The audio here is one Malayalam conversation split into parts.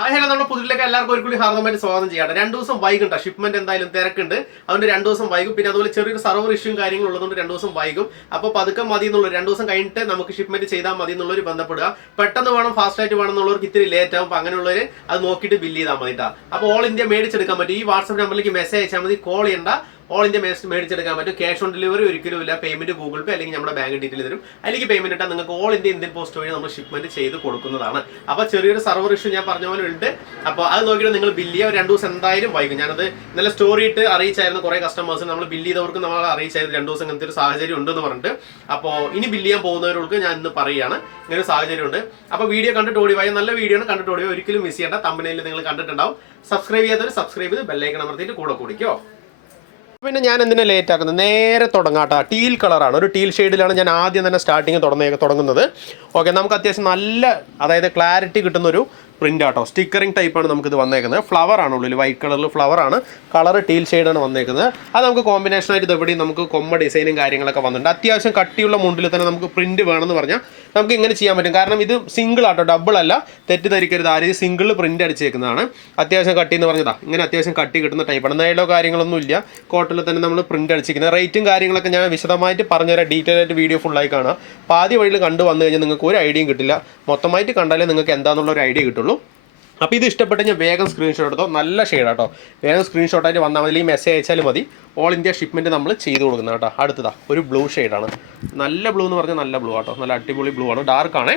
ഹായ് ഹലോ നമ്മുടെ പുതിയിലേക്ക് എല്ലാവർക്കും ഒരു കൂടി ഹാർദമായിട്ട് സ്വാഗതം ചെയ്യട്ടെ. 2 ദിവസം വൈകും ഷിപ്മെന്റ് എന്തായാലും തിരക്കുണ്ട്, അതുകൊണ്ട് 2 ദിവസം വൈകും. പിന്നെ അതുപോലെ ചെറിയൊരു സർവർ ഇഷ്യൂ കാര്യങ്ങളും ഉള്ളതുകൊണ്ട് 2 ദിവസം വൈകും. അപ്പോൾ പതുക്കെ മതി എന്നുള്ളൂ, 2 ദിവസം കഴിഞ്ഞിട്ട് നമുക്ക് ഷിപ്മെന്റ് ചെയ്താൽ മതി എന്നുള്ളൊരു ബന്ധപ്പെടുക. പെട്ടെന്ന് വേണം, ഫാസ്റ്റ് ആയിട്ട് വേണം എന്നുള്ളവർക്ക് ഇത്തിരി ലേറ്റ് ആവും. അപ്പോൾ അങ്ങനെയുള്ളവർ അത് നോക്കിയിട്ട് ബില്ല് ചെയ്താൽ മതി കേട്ടോ. അപ്പോൾ ഓൾ ഇന്ത്യ മേടിച്ചെടുക്കാൻ പറ്റും. ഈ വാട്സ്ആപ്പ് നമ്പറിലേക്ക് മെസ്സേജ് അയച്ചാൽ മതി, കോൾ ചെയ്യേണ്ട. ഓൾ ഇന്ത്യ മേടിച്ചെടുക്കാൻ പറ്റും. ക്യാഷ് ഓൺ ഡെലിവറി ഒരിക്കലും ഇല്ല. പേയ്മെന്റ് ഗൂഗിൾ പേ അല്ലെങ്കിൽ നമ്മുടെ ബാങ്ക് ഡീറ്റെയിൽ തരും. അല്ലെങ്കിൽ പേയ്മെന്റ് ഇട്ടാൽ നിങ്ങൾക്ക് ഓൾ ഇന്ത്യ ഇന്ത്യൻ പോസ്റ്റ് വഴി നമ്മൾ ഷിപ്മെന്റ് ചെയ്ത് കൊടുക്കുന്നതാണ്. അപ്പോൾ ചെറിയൊരു സർവർ ഇഷ്യൂ ഞാൻ പറഞ്ഞ പോലെ ഉണ്ട്. അപ്പോൾ അത് നോക്കിയിട്ട് നിങ്ങൾ ബില്ല് ചെയ്യുക. 2 ദിവസം എന്തായാലും വൈകും. ഞാനത് ഇന്നലെ സ്റ്റോറി ഇട്ട് അറിയിച്ചായിരുന്നു. കുറേ കസ്റ്റമേഴ്സ് നമ്മൾ ബില്ല് ചെയ്തവർക്ക് നമ്മൾ അറിയിച്ചായിരുന്നു 2 ദിവസം ഇങ്ങനത്തെ ഒരു സാഹചര്യം ഉണ്ടെന്ന് പറഞ്ഞിട്ട്. അപ്പോൾ ഇനി ബില്ല് ചെയ്യാൻ പോകുന്നവർക്ക് ഞാൻ ഇന്ന് പറയുകയാണ് ഇങ്ങനെ ഒരു സാഹചര്യം ഉണ്ട്. അപ്പോൾ വീഡിയോ കണ്ടിട്ട് ഓടിവായ നല്ല വീഡിയോ ആണ്, കണ്ടിട്ട് ഓടിയോ ഒരിക്കലും മിസ് ചെയ്യേണ്ട. തമ്പനയിൽ നിങ്ങൾ കണ്ടിട്ടുണ്ടാവും. സബ്സ്ക്രൈബ് ചെയ്യാത്തവർ സബ്സ്ക്രൈബ് ചെയ്ത് ബെല്ലൈക്കൺ അമർത്തിയിട്ട് കൂടെ കുടിക്കോ. പിന്നെ ഞാൻ എന്തിനാ ലേറ്റ് ആക്കുന്നത്, നേരെ തുടങ്ങാട്ടോ. ടീൽ കളറാണ്, ഒരു ടീൽ ഷെയ്ഡിലാണ് ഞാൻ ആദ്യം തന്നെ സ്റ്റാർട്ടിങ് തുടങ്ങുന്നത്. ഓക്കെ, നമുക്ക് അത്യാവശ്യം നല്ല, അതായത് ക്ലാരിറ്റി കിട്ടുന്നൊരു പ്രിൻ്റ് ആട്ടോ. സ്റ്റിക്കറിങ് ടൈപ്പാണ് നമുക്കിത് വന്നേക്കുന്നത്. ഫ്ലവർ ആണ് ഉള്ളിൽ, വൈറ്റ് കളറിൽ ഫ്ലവർ ആണ്, കളർ ടീൽ ഷെയ്ഡാണ് വന്നേക്കുന്നത്. അത് നമുക്ക് കോമ്പിനേഷനായിട്ട് ഇതെവിടെയും നമുക്ക് കൊമ്മ ഡിസൈനും കാര്യങ്ങളൊക്കെ വന്നിട്ടുണ്ട്. അത്യാവശ്യം കട്ടിയുള്ള മുണ്ടിൽ തന്നെ നമുക്ക് പ്രിൻറ്റ് വേണമെന്ന് പറഞ്ഞാൽ നമുക്ക് ഇങ്ങനെ ചെയ്യാൻ പറ്റും. കാരണം ഇത് സിംഗിൾ ആട്ടോ, ഡബിൾ അല്ല, തെറ്റിദ്ധരിക്കരുത് ആരും. സിംഗിൾ പ്രിൻ്റ് അടിച്ചേക്കുന്നതാണ്. അത്യാവശ്യം കട്ടി എന്ന് പറഞ്ഞതാ, ഇങ്ങനെ അത്യാവശ്യം കട്ടി കിട്ടുന്ന ടൈപ്പാണ്. നേടോ കാര്യങ്ങളൊന്നും ഇല്ല, കോട്ടണിൽ തന്നെ നമ്മൾ പ്രിൻ്റ് അടിച്ചിരിക്കുന്നത്. റേറ്റും കാര്യങ്ങളൊക്കെ ഞാൻ വിശദമായിട്ട് പറഞ്ഞുതരാം. ഡീറ്റെയിൽ ആയിട്ട് വീഡിയോ ഫുള്ളായി കാണുക. പാതി വഴിയിൽ കണ്ടു വന്നു കഴിഞ്ഞാൽ നിങ്ങൾക്ക് ഒരു ഐഡിയയും കിട്ടില്ല. മൊത്തമായിട്ട് കണ്ടാലേ നിങ്ങൾക്ക് എന്താണെന്നുള്ള ഒരു ഐഡിയ കിട്ടുള്ളൂ. അപ്പോൾ ഇത് ഇഷ്ടപ്പെട്ട് ഞാൻ വേഗം സ്ക്രീൻഷോട്ട് എടുത്തോ. നല്ല ഷെയ്ഡാട്ടോ. വേഗം സ്ക്രീൻഷോട്ടായിട്ട് വന്നാൽ മതി, ഈ മെസ്സേജ് അയച്ചാൽ മതി. ഓൾ ഇന്ത്യ ഷിപ്മെൻറ്റ് നമ്മൾ ചെയ്ത് കൊടുക്കുന്നത് കേട്ടോ. അടുത്തതാ ഒരു ബ്ലൂ ഷെയ്ഡാണ്. നല്ല ബ്ലൂ എന്ന് പറഞ്ഞാൽ നല്ല ബ്ലൂ ആട്ടോ, നല്ല അടിപൊളി ബ്ലൂ ആണ്, ഡാർക്കാണേ.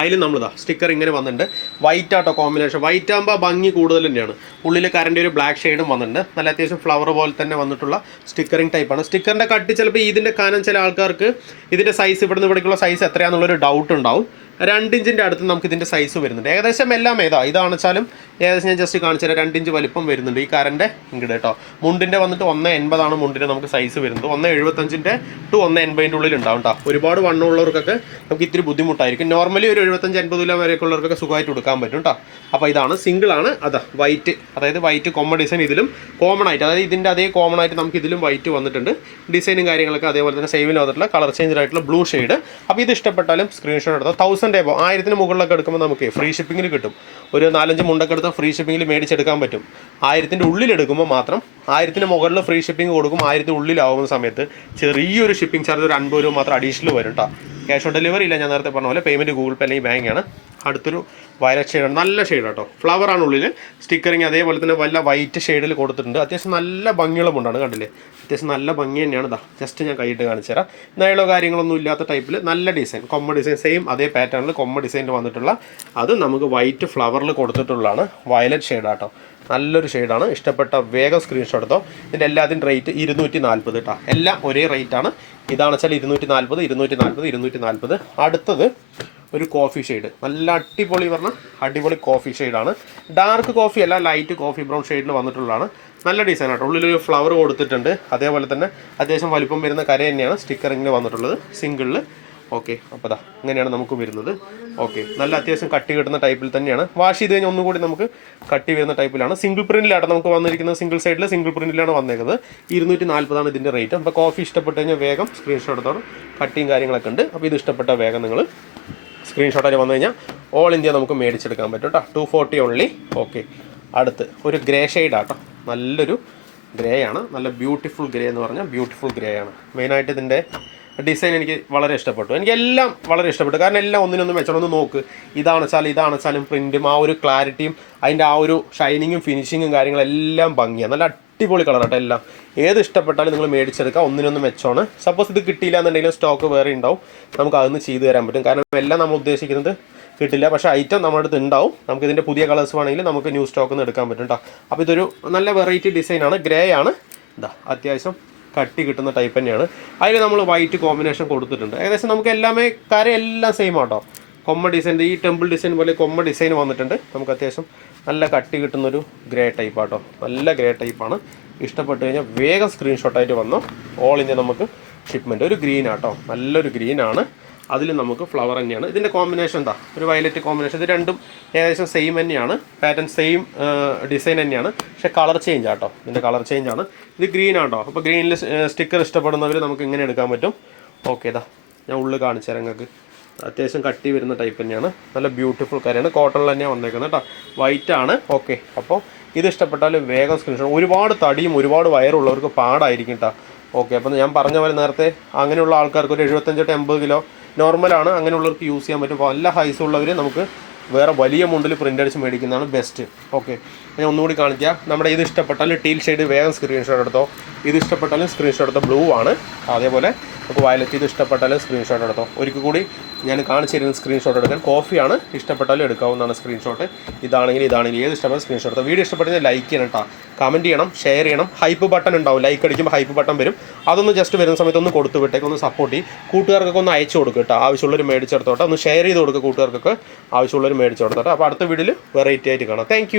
അതിൽ നമ്മളിതാ സ്റ്റിക്കർ ഇങ്ങനെ വന്നിട്ടുണ്ട്. വൈറ്റ് ആട്ടോ കോമ്പിനേഷൻ. വൈറ്റ് ആകുമ്പോൾ ഭംഗി കൂടുതൽ തന്നെയാണ്. ഉള്ളിൽ കറൻ്റെ ഒരു ബ്ലാക്ക് ഷെയ്ഡും വന്നിട്ടുണ്ട്. നല്ല അത്യാവശ്യം ഫ്ലവർ പോലെ തന്നെ വന്നിട്ടുള്ള സ്റ്റിക്കറിങ് ടൈപ്പാണ്. സ്റ്റിക്കറിൻ്റെ കട്ടി ചിലപ്പോൾ ഇതിൻ്റെ കാനം ചില ആൾക്കാർക്ക് ഇതിൻ്റെ സൈസ് ഇവിടുന്ന് ഇവിടേക്കുള്ള സൈസ് എത്രയാണെന്നുള്ളൊരു ഡൗട്ട് ഉണ്ടാവും. 2 ഇഞ്ചിൻ്റെ അടുത്ത് നമുക്ക് ഇതിൻ്റെ സൈസ് വരുന്നുണ്ട്. ഏകദേശം എല്ലാം ഇതാണെന്ന് വെച്ചാലും ഏകദേശം ഞാൻ ജസ്റ്റ് കാണിച്ചു തരാം. 2 ഇഞ്ച് വലിപ്പം വരുന്നുണ്ട് ഈ കാരൻ്റെ ഇങ്ങോട്ട് കേട്ടോ. മുണ്ടിൻ്റെ വന്നിട്ട് 1.80 മുണ്ടിൻ്റെ നമുക്ക് സൈസ് വരുന്നത്. 1.75 ടു 1.80 ഉള്ളിൽ ഉണ്ടാവും കേട്ടോ. ഒരുപാട് വണ്ണമുള്ളവർക്കൊക്കെ നമുക്ക് ഇത്തിരി ബുദ്ധിമുട്ടായിരിക്കും. നോർമലി ഒരു 75-80 കിലോ വരെയൊക്കെ ഉള്ളവർക്കൊക്കെ സുഖമായിട്ട് കൊടുക്കാൻ പറ്റും കേട്ടോ. അപ്പോൾ ഇതാണ് സിംഗിൾ ആണ്. അതാ വൈറ്റ്, അതായത് വൈറ്റ് കൊമ്മ ഡിസൈൻ ഇതിലും കോമൺ ആയിട്ട്, അതായത് ഇതിൻ്റെ അതേ കോമൺ ആയിട്ട് നമുക്ക് ഇതിലും വൈറ്റ് വന്നിട്ടുണ്ട്. ഡിസൈനും കാര്യങ്ങളൊക്കെ അതേപോലെ തന്നെ സെയിമിൽ വന്നിട്ടുള്ള കളർ ചേഞ്ച് ആയിട്ടുള്ള ബ്ലൂ ഷെയ്ഡ്. അപ്പോൾ ഇത് ഇഷ്ടപ്പെട്ടാലും സ്ക്രീൻഷോട്ട് എടുത്താൽ 1000 എബോ 1000 മുകളിലൊക്കെ എടുക്കുമ്പോൾ നമുക്ക് ഫ്രീ ഷിപ്പിങ്ങിൽ കിട്ടും. ഒരു 4-5 മുണ്ടൊക്കെ എടുത്താൽ ഫ്രീ ഷിപ്പിങ്ങിൽ മേടിച്ചെടുക്കാൻ പറ്റും. 1000 ഉള്ളിൽ എടുക്കുമ്പോൾ മാത്രം 1000 മുകളിൽ ഫ്രീ ഷിപ്പിംഗ് കൊടുക്കും. 1000 ഉള്ളിലാവുന്ന സമയത്ത് ചെറിയൊരു ഷിപ്പിംഗ് ചാർജ് ഒരു 50 രൂപ മാത്രം അഡീഷണൽ വരും കേട്ടോ. ക്യാഷ് ഓൺ ഡെലിവറി ഇല്ല, ഞാൻ നേരത്തെ പറഞ്ഞ പോലെ. പേയ്മെൻറ്റ് ഗൂഗിൾ പേ അല്ലെങ്കിൽ ബാങ്കാണ്. അടുത്തൊരു വയലറ്റ് ഷെയ്ഡാണ്, നല്ല ഷെയ്ഡ് കേട്ടോ. ഫ്ലവറാണ് ഉള്ളിൽ, സ്റ്റിക്കറിങ് അതേപോലെ തന്നെ വല്ല വൈറ്റ് ഷെയ്ഡിൽ കൊടുത്തിട്ടുണ്ട്. അത്യാവശ്യം നല്ല ഭംഗിയുള്ള മുണ്ടാണ്, കണ്ടില്ലേ? അത്യാവശ്യം നല്ല ഭംഗി തന്നെയാണ്. ഇതാ ജസ്റ്റ് ഞാൻ കൈയിട്ട് കാണിച്ചു തരാം. നീളോ കാര്യങ്ങളൊന്നും ഇല്ലാത്ത ടൈപ്പിൽ നല്ല ഡിസൈൻ, കൊമ്മ ഡിസൈൻ, സെയിം അതേ പാറ്റേണിൽ കൊമ്മ ഡിസൈനിൽ വന്നിട്ടുള്ള, അത് നമുക്ക് വൈറ്റ് ഫ്ലവറിൽ കൊടുത്തിട്ടുള്ളതാണ്. വയലറ്റ് ഷെയ്ഡാട്ടോ, നല്ലൊരു ഷെയ്ഡാണ്. ഇഷ്ടപ്പെട്ട വേഗം സ്ക്രീൻഷോട്ട് എടുത്തോ. ഇതിൻ്റെ എല്ലാത്തിനും റേറ്റ് 240 കേട്ടോ. എല്ലാം ഒരേ റേറ്റാണ്. ഇതാണ് വെച്ചാൽ 240, 240, 240. അടുത്തത് ഒരു കോഫി ഷെയ്ഡ്, നല്ല അടിപൊളി പറഞ്ഞാൽ അടിപൊളി കോഫി ഷെയ്ഡാണ്. ഡാർക്ക് കോഫി അല്ല, ലൈറ്റ് കോഫി ബ്രൗൺ ഷെയ്ഡിൽ വന്നിട്ടുള്ളതാണ്. നല്ല ഡിസൈൻ ആട്ടോ. ഉള്ളിലൊരു ഫ്ലവർ കൊടുത്തിട്ടുണ്ട്. അതേപോലെ തന്നെ അത്യാവശ്യം വലിപ്പം വരുന്ന കര തന്നെയാണ് സ്റ്റിക്കറിങ്ങിൽ വന്നിട്ടുള്ളത്, സിംഗിളിൽ. ഓക്കെ, അപ്പോൾ അതാ ഇങ്ങനെയാണ് നമുക്ക് വരുന്നത്. ഓക്കെ, നല്ല അത്യാവശ്യം കട്ടി കിട്ടുന്ന ടൈപ്പിൽ തന്നെയാണ്. വാഷ് ചെയ്ത് കഴിഞ്ഞാൽ ഒന്നും കൂടി നമുക്ക് കട്ടി വരുന്ന ടൈപ്പിലാണ്. സിംഗിൾ പ്രിൻറ്റിലാണ് നമുക്ക് വന്നിരിക്കുന്നത്. സിംഗിൾ സൈഡിൽ സിംഗിൾ പ്രിൻറ്റിലാണ് വന്നേക്കുന്നത്. 240 ഇതിൻ്റെ റേറ്റ്. അപ്പോൾ കോഫി ഇഷ്ടപ്പെട്ട് കഴിഞ്ഞാൽ വേഗം സ്ക്രീൻഷോട്ട് എടുത്തോളം. കട്ടിയും കാര്യങ്ങളൊക്കെ ഉണ്ട്. അപ്പോൾ ഇത് ഇഷ്ടപ്പെട്ട വേഗം നിങ്ങൾ സ്ക്രീൻഷോട്ടായി വന്നു കഴിഞ്ഞാൽ ഓൾ ഇന്ത്യ നമുക്ക് മേടിച്ചെടുക്കാൻ പറ്റും കേട്ടോ. 240 ഓൺലി. ഓക്കെ, അടുത്ത് ഒരു ഗ്രേ ഷെയ്ഡാട്ടോ. നല്ലൊരു ഗ്രേ ആണ്, നല്ല ബ്യൂട്ടിഫുൾ ഗ്രേ എന്ന് പറഞ്ഞാൽ ബ്യൂട്ടിഫുൾ ഗ്രേ ആണ്. മെയിനായിട്ട് ഇതിൻ്റെ ഡിസൈൻ എനിക്ക് വളരെ ഇഷ്ടപ്പെട്ടു. എനിക്കെല്ലാം വളരെ ഇഷ്ടപ്പെട്ടു. കാരണം എല്ലാം ഒന്നിനൊന്നും വെച്ചോളൊന്ന് നോക്ക്. ഇതാണെച്ചാലും പ്രിൻറ്റും ആ ഒരു ക്ലാരിറ്റിയും അതിൻ്റെ ആ ഒരു ഷൈനിങ്ങും ഫിനിഷിങ്ങും കാര്യങ്ങളെല്ലാം ഭംഗിയാണ്. നല്ല അടിപൊളി കളറാട്ടോ. എല്ലാം ഏത് ഇഷ്ടപ്പെട്ടാലും നിങ്ങൾ മേടിച്ചെടുക്കുക. ഒന്നിനൊന്നും മെച്ചമാണ്. സപ്പോസ് ഇത് കിട്ടിയില്ല എന്നുണ്ടെങ്കിലും സ്റ്റോക്ക് വേറെ ഉണ്ടാവും, നമുക്ക് അതൊന്ന് ചെയ്തു തരാൻ പറ്റും. കാരണം എല്ലാം നമ്മൾ ഉദ്ദേശിക്കുന്നത് കിട്ടില്ല, പക്ഷേ ഐറ്റം നമ്മുടെ അടുത്ത് ഉണ്ടാവും. നമുക്ക് ഇതിൻ്റെ പുതിയ കളേഴ്സ് വേണമെങ്കിൽ നമുക്ക് ന്യൂ സ്റ്റോക്ക് നിന്ന് എടുക്കാൻ പറ്റും കേട്ടോ. അപ്പോൾ ഇതൊരു നല്ല വെറൈറ്റി ഡിസൈനാണ്. ഗ്രേ ആണ്. ഇതാ അത്യാവശ്യം കട്ടി കിട്ടുന്ന ടൈപ്പ് തന്നെയാണ്. അതിൽ നമ്മൾ വൈറ്റ് കോമ്പിനേഷൻ കൊടുത്തിട്ടുണ്ട്. ഏകദേശം നമുക്ക് എല്ലാമേ എല്ലാം സെയിം ആട്ടോ. കൊമ്മ ഡിസൈൻ, ഈ ടെമ്പിൾ ഡിസൈൻ പോലെ കൊമ്മ ഡിസൈൻ വന്നിട്ടുണ്ട്. നമുക്ക് അത്യാവശ്യം നല്ല കട്ടി കിട്ടുന്നൊരു ഗ്രേ ടൈപ്പ് ആട്ടോ. നല്ല ഗ്രേ ടൈപ്പാണ്. ഇഷ്ടപ്പെട്ട് കഴിഞ്ഞാൽ വേഗം സ്ക്രീൻഷോട്ടായിട്ട് വന്നോ. ഓൾ ഇന്ത്യ നമുക്ക് ഷിപ്മെൻറ്റ്. ഒരു ഗ്രീൻ ആട്ടോ, നല്ലൊരു ഗ്രീനാണ്. അതിൽ നമുക്ക് ഫ്ലവർ തന്നെയാണ്. ഇതിൻ്റെ കോമ്പിനേഷൻ എന്താ, ഒരു വയലറ്റ് കോമ്പിനേഷൻ. ഇത് രണ്ടും ഏകദേശം സെയിം തന്നെയാണ്. പാറ്റേൺ സെയിം ഡിസൈൻ തന്നെയാണ്, പക്ഷേ കളർ ചേഞ്ച് ആട്ടോ. ഇതിൻ്റെ കളർ ചേഞ്ച് ആണ്. ഇത് ഗ്രീൻ ആട്ടോ. അപ്പോൾ ഗ്രീനിൽ സ്റ്റിക്കർ ഇഷ്ടപ്പെടുന്നവർ നമുക്ക് ഇങ്ങനെ എടുക്കാൻ പറ്റും. ഓക്കെ, ഇതാ ഞാൻ ഉള്ളിൽ കാണിച്ചു തരാം നിങ്ങൾക്ക്. അത്യാവശ്യം കട്ടി വരുന്ന ടൈപ്പ് തന്നെയാണ്. നല്ല ബ്യൂട്ടിഫുൾ കാര്യമാണ്. കോട്ടണിൽ തന്നെയാണ് വന്നേക്കുന്നത് കേട്ടോ. വൈറ്റ് ആണ്. ഓക്കെ, അപ്പോൾ ഇത് ഇഷ്ടപ്പെട്ടാൽ വേഗം സ്ക്രീൻഷോട്ട്. ഒരുപാട് തടിയും ഒരുപാട് വയറുള്ളവർക്ക് പാടായിരിക്കും കേട്ടോ. ഓക്കെ, അപ്പോൾ ഞാൻ പറഞ്ഞ പോലെ നേരത്തെ അങ്ങനെയുള്ള ആൾക്കാർക്ക് ഒരു 75-80 കിലോ നോർമലാണ്, അങ്ങനെയുള്ളവർക്ക് യൂസ് ചെയ്യാൻ പറ്റും. അപ്പോൾ നല്ല ഹൈസ് ഉള്ളവർ നമുക്ക് വേറെ വലിയ മുണ്ടിൽ പ്രിൻ്റ് അടിച്ച് മേടിക്കുന്നതാണ് ബെസ്റ്റ്. ഓക്കെ, ഞാൻ ഒന്നുകൂടി കാണിക്കാം. നമ്മുടെ ഇത് ഇഷ്ടപ്പെട്ടാൽ ടീൽ ഷെയ്ഡ് വേഗം സ്ക്രീൻഷോട്ട് എടുത്തോ. ഇത് ഇഷ്ടപ്പെട്ടാലും സ്ക്രീൻഷോട്ട് എടുത്തോ. ബ്ലൂ ആണ്. അതേപോലെ നമുക്ക് വയലറ്റ് ഇത് ഇഷ്ടപ്പെട്ടാലും സ്ക്രീൻഷോട്ട് എടുത്തോ. ഒരിക്കൽ കൂടി ഞാൻ കാണിച്ചു തരുന്ന സ്ക്രീൻഷോട്ട് എടുക്കാൻ. കോഫിയാണ്, ഇഷ്ടപ്പെട്ടാലും എടുക്കാവുന്നതാണ് സ്ക്രീൻഷോട്ട്. ഇതാണെങ്കിൽ ഏത് ഇഷ്ടപ്പെട്ട സ്ക്രീൻഷോട്ട് എടുത്തോ. വീഡിയോ ഇഷ്ടപ്പെടുന്നത് ലൈക്ക് ചെയ്യണം കേട്ടോ, കമൻറ്റ് ചെയ്യണം, ഷെയർ ചെയ്യണം. ഹൈപ്പ് ബട്ടൺ ഉണ്ടാവും, ലൈക്ക് അടിക്കുമ്പോൾ ഹൈപ്പ് ബട്ടൺ വരും. അതൊന്ന് ജസ്റ്റ് വരുന്ന സമയത്ത് ഒന്ന് കൊടുത്തു വിട്ടേക്ക്, ഒന്ന് സപ്പോർട്ട് ചെയ്യും. കൂട്ടുകാർക്കൊക്കെ ഒന്ന് അയച്ചു കൊടുക്കുക കേട്ടോ. ആവശ്യമുള്ളവർ മേടിച്ചെടുത്തോട്ടെ. ഒന്ന് ഷെയർ ചെയ്ത് കൊടുക്കുക കൂട്ടുകാർക്കൊക്കെ, ആവശ്യമുള്ളവർ മേടിച്ചെടുത്തോട്ടെ. അപ്പോൾ അടുത്ത വീഡിയോയിൽ വെറൈറ്റി ആയിട്ട് കാണാം. താങ്ക്